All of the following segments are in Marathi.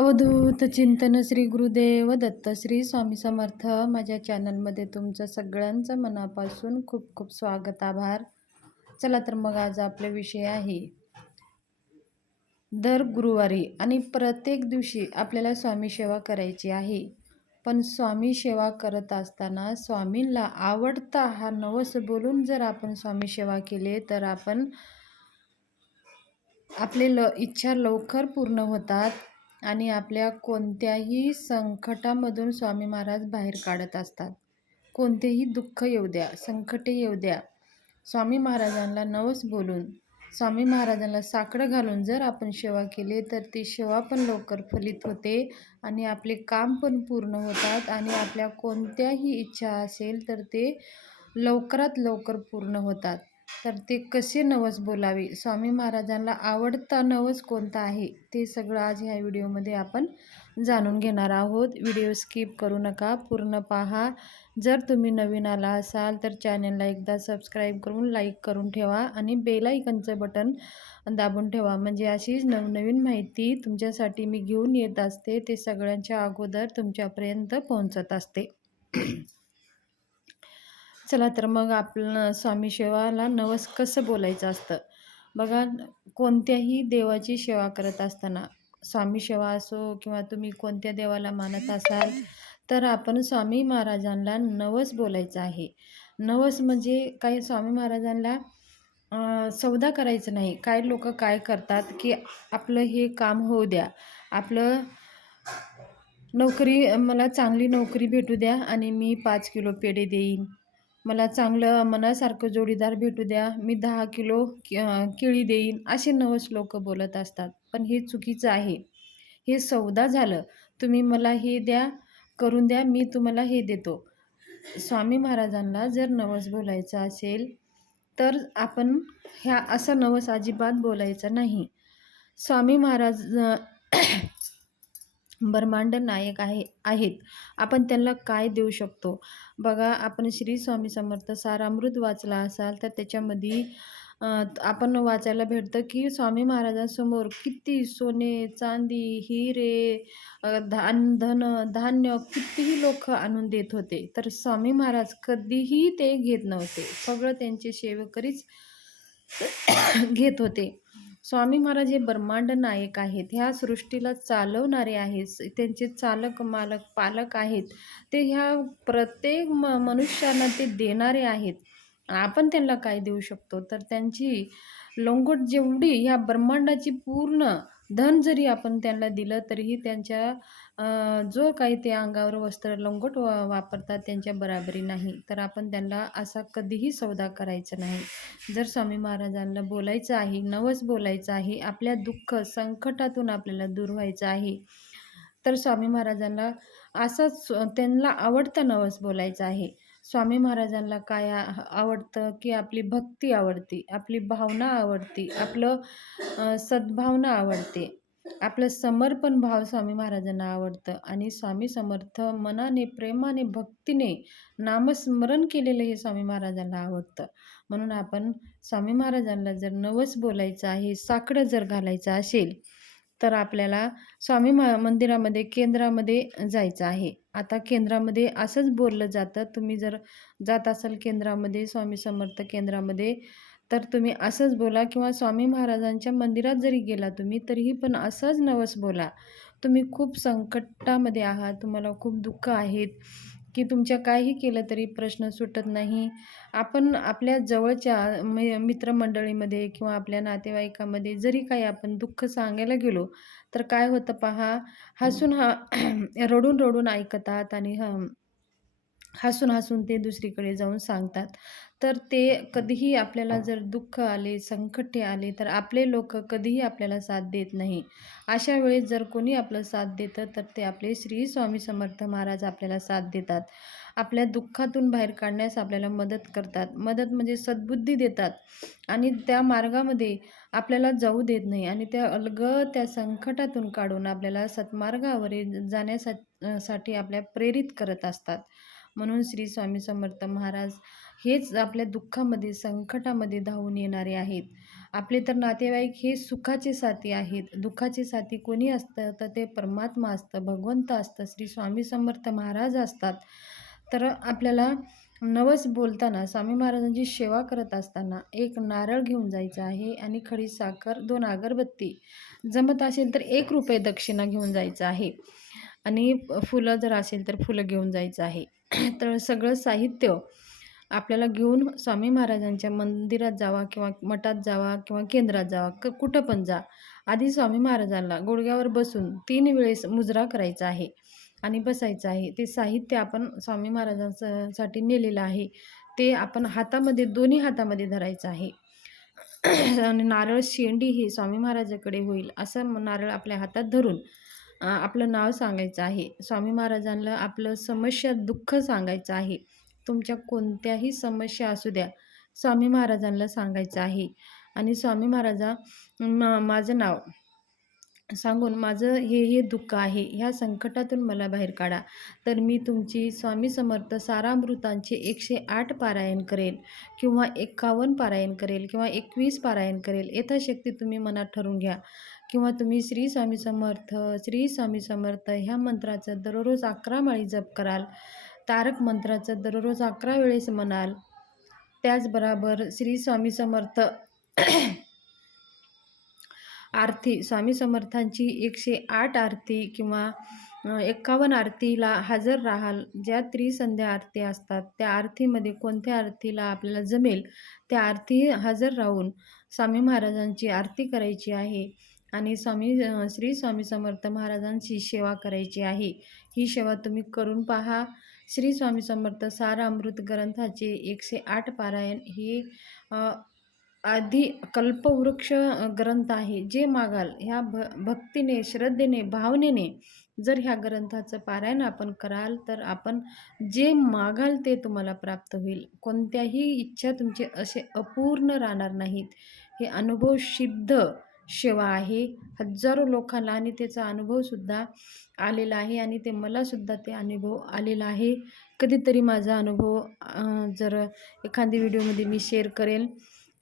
अवधूत चिंतन श्री गुरुदेव दत्त श्री स्वामी समर्थ. माझ्या चॅनलमध्ये तुमचं सगळ्यांचं मनापासून खूप खूप स्वागत आभार. चला तर मग आज आपला विषय आहे. दर गुरुवारी आणि प्रत्येक दिवशी आपल्याला स्वामी सेवा करायची आहे. पण स्वामी सेवा करत असताना स्वामींना आवडता हा नवस बोलून जर आपण स्वामी सेवा केले तर आपण आपले ल इच्छा लवकर पूर्ण होतात. आणि आपल्या कोणत्याही संकटामधून स्वामी महाराज बाहेर काढत असतात. कोणतेही दुःख येऊ द्या संकटे येऊ द्या. स्वामी महाराजांना नवस बोलून स्वामी महाराजांना साकडं घालून जर आपण सेवा केली तर ती सेवा पण लवकर फलित होते आणि आपले काम पण पूर्ण होतात आणि आपल्या कोणत्याही इच्छा असेल तर ते लवकरात लवकर पूर्ण होतात. तर ते कसे नवस बोलावे? स्वामी महाराजांना आवडता नवस कोणता आहे? ते सगळं आज ह्या व्हिडिओमध्ये आपण जाणून घेणार आहोत. व्हिडिओ स्किप करू नका पूर्ण पहा. जर तुम्ही नवीन आला असाल तर चॅनलला एकदा सबस्क्राईब करून लाईक करून ठेवा आणि बेलायकनचं बटन दाबून ठेवा. म्हणजे अशीच नवनवीन माहिती तुमच्यासाठी मी घेऊन येत असते. ते सगळ्यांच्या अगोदर तुमच्यापर्यंत पोहोचत असते. चला तर मग आपलं स्वामी सेवाला नवस कसं बोलायचं असतं? बघा कोणत्याही देवाची सेवा करत असताना स्वामी सेवा असो किंवा तुम्ही कोणत्या देवाला मानत असाल तर आपण स्वामी महाराजांना नवस बोलायचं आहे. नवस म्हणजे काही स्वामी महाराजांना सौदा करायचं नाही. काही लोक काय करतात की आपलं हे काम होऊ द्या. आपलं नोकरी मला चांगली नोकरी भेटू द्या आणि मी पाच किलो पेढे देईन. मला चांगलं मनासारखं जोडीदार भेटू द्या. मी दहा किलो केळी देईन असे नवस लोक बोलत असतात. पण हे चुकीचं आहे. हे सौदा झालं. तुम्ही मला हे द्या करून द्या मी तुम्हाला हे देतो. स्वामी महाराजांना जर नवस बोलायचं असेल तर आपण ह्या असं नवस अजिबात बोलायचं नाही. स्वामी महाराज ब्रह्मांड नायक आहे आहेत. आपण त्यांना काय देऊ शकतो? बघा आपण श्री स्वामी समर्थ सारामृत वाचला असाल तर त्याच्यामध्ये आपण वाचायला भेटतं की स्वामी महाराजांसमोर किती सोने चांदी हिरे धान धन धान्य कितीही लोक आणून देत होते. तर स्वामी महाराज कधीही ते घेत नव्हते. सगळं त्यांचे सेवकरीच घेत होते. स्वामी महाराज हे ब्रह्मांड नायक आहेत. ह्या सृष्टीला चालवणारे आहेत. त्यांचे चालक मालक पालक आहेत. ते ह्या प्रत्येक म मनुष्यांना ते देणारे आहेत. आपण त्यांना काय देऊ शकतो? तर त्यांची लोंगोट जेवढी ह्या ब्रह्मांडाची पूर्ण धन जरी आपण त्यांना दिलं तरीही त्यांच्या जो काही ते अंगावर वस्त्र लंगोट वापरतात त्यांच्या बराबरी नाही. तर आपण त्यांना असा कधीही सौदा करायचा नाही. जर स्वामी महाराजांना बोलायचं आहे नवस बोलायचं आहे आपल्या दुःख संकटातून आपल्याला दूर व्हायचं आहे तर स्वामी महाराजांना असंच त्यांना आवडतं नवस बोलायचं आहे. स्वामी महाराजांना काय आवडतं? की आपली भक्ती आवडते आपली भावना आवडती आपलं सद्भावना आवडते. आपलं समर्पण भाव स्वामी महाराजांना आवडतं. आणि स्वामी समर्थ मनाने प्रेमाने भक्तीने नामस्मरण केलेलं हे स्वामी महाराजांना आवडतं. म्हणून आपण स्वामी महाराजांना जर नवस बोलायचं आहे साकडं जर घालायचं असेल तर आपल्याला स्वामी मा मंदिरामध्ये केंद्रामध्ये जायचं आहे. आता केंद्रामध्ये असंच बोललं जातं तुम्ही जर जात असाल केंद्रामध्ये स्वामी समर्थ केंद्रामध्ये तर तुम्ही असंच बोला किंवा स्वामी महाराजांच्या मंदिरात जरी गेला तुम्ही तरीही पण असंच नवस बोला. तुम्ही खूप संकटामध्ये आहात तुम्हाला खूप दुःख आहेत की तुमच्या काही केलं तरी प्रश्न सुटत नाही. आपण आपल्या जवळच्या मित्रमंडळीमध्ये किंवा आपल्या नातेवाईकामध्ये जरी काही आपण दुःख सांगायला गेलो तर काय होतं पहा हसून हा रडून रडून ऐकतात आणि हसून हसून ते दुसरीकडे जाऊन सांगतात. तर ते कधीही आपल्याला जर दुःख आले संकटे आले तर आपले लोक कधीही आपल्याला साथ देत नाही. अशा वेळेस जर कोणी आपलं साथ देतं तर ते आपले श्री स्वामी समर्थ महाराज आपल्याला साथ देतात. आपल्या दुःखातून बाहेर काढण्यास आपल्याला मदत करतात. मदत म्हणजे सद्बुद्धी देतात. आणि त्या मार्गामध्ये आपल्याला जाऊ देत नाही. आणि त्या अलग त्या संकटातून काढून आपल्याला सत्मार्गावर जाण्यासाठी आपल्या प्रेरित करत असतात. म्हणून श्री स्वामी समर्थ महाराज हेच आपल्या दुःखामध्ये संकटामध्ये धावून येणारे आहेत. आपले तर नातेवाईक हे सुखाचे साथी आहेत. दुःखाचे साथी कोणी असतं तर ते परमात्मा असतं भगवंत असतं श्री स्वामी समर्थ महाराज असतात. तर आपल्याला नवस बोलताना स्वामी महाराजांची सेवा करत असताना एक नारळ घेऊन जायचं आहे आणि खडी साखर दोन अगरबत्ती जमत असेल तर एक रुपये दक्षिणा घेऊन जायचं आहे. आणि फुलं जर असेल तर फुलं घेऊन जायचं आहे. तर सगळं साहित्य आपल्याला घेऊन स्वामी महाराजांच्या मंदिरात जावा किंवा मठात जावा किंवा केंद्रात जावा क कुठं पण जा. आधी स्वामी महाराजांना गुडघ्यावर बसून तीन वेळेस मुजरा करायचा आहे आणि बसायचं आहे. ते साहित्य आपण स्वामी महाराजांसाठी नेलेलं आहे. ते आपण हातामध्ये दोन्ही हातामध्ये धरायचं आहे. आणि नारळ शेंडी ही स्वामी महाराजाकडे होईल असं नारळ आपल्या हातात धरून आपलं नाव सांगायचं आहे. स्वामी महाराजांना आपलं समस्या दुःख सांगायचं आहे. तुमच्या कोणत्याही समस्या असू द्या स्वामी महाराजांना सांगायचं आहे. आणि स्वामी महाराजा मा माझं नाव सांगून माझं हे हे दुःख आहे ह्या संकटातून मला बाहेर काढा. तर मी तुमची स्वामी समर्थ सारामृतांचे एकशे आठ पारायण करेल किंवा एकावन्न पारायण करेल किंवा एकवीस पारायण करेल यथाशक्ती तुम्ही मनात ठरवून घ्या. किंवा तुम्ही श्री स्वामी समर्थ श्री स्वामी समर्थ ह्या मंत्राचं दररोज अकरा माळी जप कराल. तारक मंत्राचं दररोज अकरा वेळेस म्हणाल. त्याचबरोबर श्री स्वामी समर्थ आरती स्वामी समर्थांची एकशे आठ आरती किंवा एकावन्न आरतीला हजर राहाल. ज्या त्रिसंध्या आरती असतात त्या आरतीमध्ये कोणत्या आरतीला आपल्याला जमेल? त्या आरती हजर राहून स्वामी महाराजांची आरती करायची आहे आणि स्वामी श्री स्वामी समर्थ महाराजांची सेवा करायची आहे. ही सेवा तुम्ही करून पहा. श्री स्वामी समर्थ सारा अमृत ग्रंथाचे एकशे आठ पारायण हे आधी कल्पवृक्ष ग्रंथ आहे जे मागाल ह्या भ भक्तीने श्रद्धेने भावनेने जर ह्या ग्रंथाचं पारायण आपण कराल तर आपण जे मागाल ते तुम्हाला प्राप्त होईल. कोणत्याही इच्छा तुमचे असे अपूर्ण राहणार नाहीत. हे अनुभव सिद्ध सेवा आहे. हजारो लोकांना आणि त्याचा अनुभवसुद्धा आलेला आहे आणि ते मलासुद्धा ते अनुभव आलेला आहे. कधीतरी माझा अनुभव जर एखादी व्हिडिओमध्ये मी शेअर करेल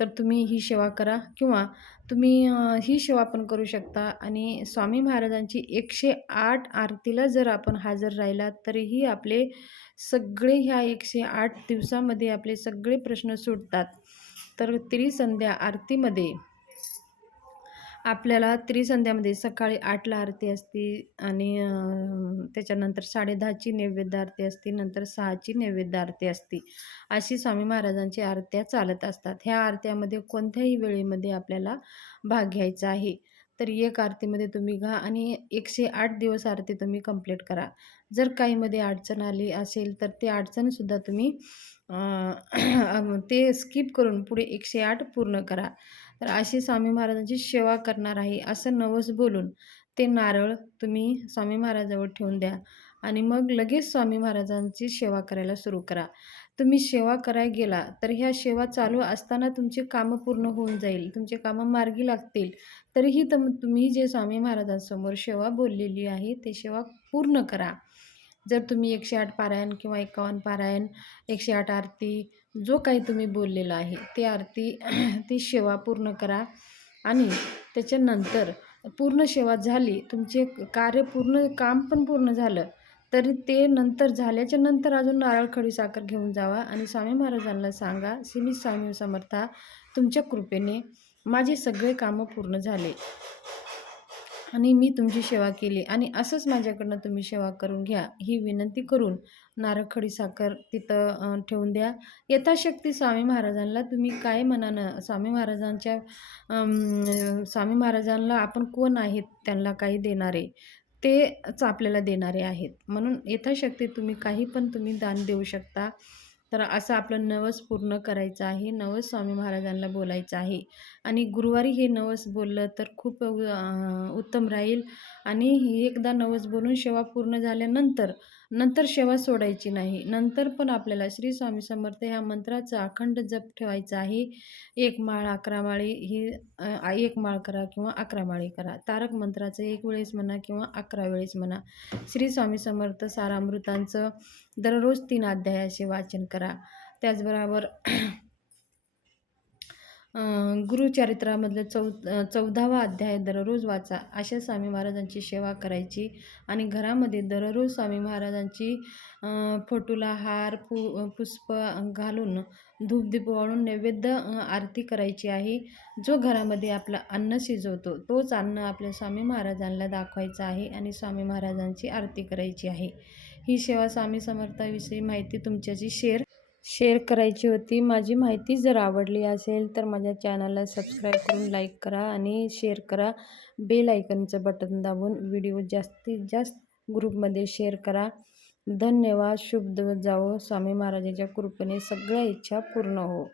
तर तुम्ही ही सेवा करा किंवा तुम्ही ही सेवा पण करू शकता. आणि स्वामी महाराजांची एकशे आठ आरतीला जर आपण हजर राहिला तरीही आपले सगळे ह्या एकशे आठ दिवसामध्ये आपले सगळे प्रश्न सुटतात. तर त्रिसंध्या आरतीमध्ये आपल्याला त्रिसंध्यामध्ये सकाळी आठला आरती असते आणि त्याच्यानंतर साडेदहाची नैवेद्य आरती असते नंतर सहाची नैवेद्य आरती असते. अशी स्वामी महाराजांची आरत्या चालत असतात. ह्या आरत्यामध्ये कोणत्याही वेळेमध्ये आपल्याला भाग घ्यायचा आहे. तर एक आरतीमध्ये तुम्ही घा आणि एकशे आठ दिवस आरती तुम्ही कंप्लीट करा. जर काहीमध्ये अडचण आली असेल तर ते अडचणसुद्धा तुम्ही ते स्किप करून पुढे एकशे आठ पूर्ण करा. तर अशी स्वामी महाराजांची सेवा करणार आहे असं नवस बोलून ते नारळ तुम्ही स्वामी महाराजावर ठेवून द्या आणि मग लगेच स्वामी महाराजांची सेवा करायला सुरू करा. तुम्ही सेवा करायला गेला तर ह्या सेवा चालू असताना तुमची कामं पूर्ण होऊन जाईल तुमचे कामं मार्गी लागतील. तरीही तम तुम्ही जे स्वामी महाराजांसमोर सेवा बोललेली आहे ते सेवा पूर्ण करा. जर तुम्ही एकशे आठ पारायण किंवा एकावन्न पारायण एकशे आठ आरती जो काही तुम्ही बोललेला आहे ती आरती ती सेवा पूर्ण करा आणि त्याच्यानंतर पूर्ण सेवा झाली तुमचे कार्य पूर्ण काम पण पूर्ण झालं तरी ते नंतर झाल्याच्यानंतर अजून नारळ खडी साखर घेऊन जावा आणि स्वामी महाराजांना सांगा श्री स्वामी समर्था तुमच्या कृपेने माझे सगळे कामं पूर्ण झाले. आणि मी तुमची सेवा केली आणि असंच माझ्याकडनं तुम्ही सेवा करून घ्या ही विनंती करून नारखडी साखर तिथं ठेवून द्या. यथाशक्ती स्वामी महाराजांना तुम्ही काय मनानं स्वामी महाराजांच्या स्वामी महाराजांना आपण कोण आहेत त्यांना काही देणारे? तेच आपल्याला देणारे आहेत. म्हणून यथाशक्ती तुम्ही काही पण तुम्ही दान देऊ शकता. तर असं आपलं नवस पूर्ण करायचं आहे. नवस स्वामी महाराजांना बोलायचं आहे. आणि गुरुवारी हे नवस बोललं तर खूप उत्तम राहील. आणि एकदा नवस बोलून सेवा पूर्ण झाल्यानंतर नंतर सेवा सोडायची नाही. नंतर पण आपल्याला श्री स्वामी समर्थ ह्या मंत्राचा अखंड जप ठेवायचा आहे. एक माळ अकरा माळी ही एक माळ करा किंवा अकरा माळी करा. तारक मंत्राचं एक वेळेस म्हणा किंवा अकरा वेळेस म्हणा. श्री स्वामी समर्थ सारामृतांचं दररोज तीन अध्यायाचे वाचन करा. त्याचबरोबर गुरुचरित्रामधलं चौ चौदावा अध्याय दररोज वाचा. अशा स्वामी महाराजांची सेवा करायची आणि घरामध्ये दररोज स्वामी महाराजांची फोटूला फोटोला हार पु पुष्प घालून धूपदीप वाळून नैवेद्य आरती करायची आहे. जो घरामध्ये आपलं अन्न शिजवतो तोच अन्न आपल्या स्वामी महाराजांना दाखवायचं आहे आणि स्वामी महाराजांची आरती करायची आहे. ही सेवा स्वामी समर्थाविषयी माहिती तुमच्याशी शेअर शेअर करायची होती. माझी माहिती जर आवडली असेल तर माझ्या चॅनलला सबस्क्राईब करून लाईक करा आणि शेअर करा. बेल आयकनचं बटन दाबून व्हिडिओ जास्तीत जास्त ग्रुपमध्ये शेअर करा. धन्यवाद. शुभ दिवस जावो. स्वामी महाराजांच्या कृपेने सगळ्या इच्छा पूर्ण हो.